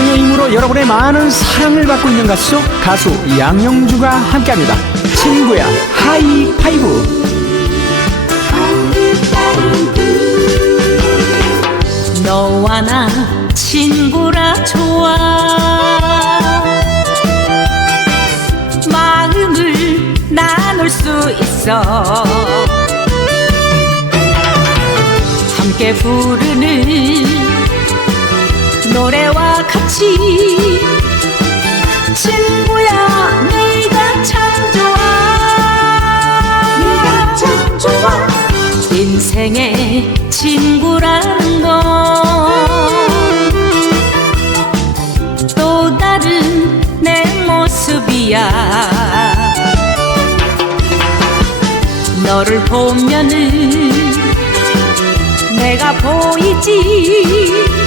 열정의 힘으로 여러분의 많은 사랑을 받고 있는 가수 가수 양영주가 함께합니다. 친구야 하이파이브. 너와 나 친구라 좋아 마음을 나눌 수 있어 함께 부르는 노래와 같이 친구야 네가 참 좋아 네가 참 좋아 인생의 친구라는 건또 다른 내 모습이야. 너를 보면은 내가 보이지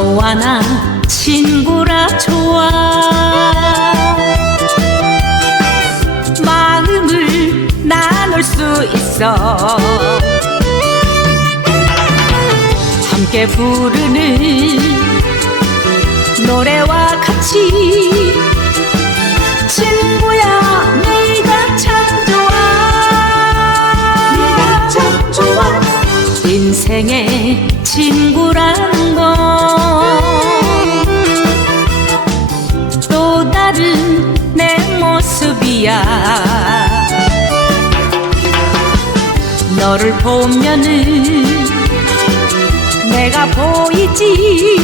너와 나 친구라 좋아. 마음을 나눌 수 있어. 함께 부르는 너를 보면은 내가 보이지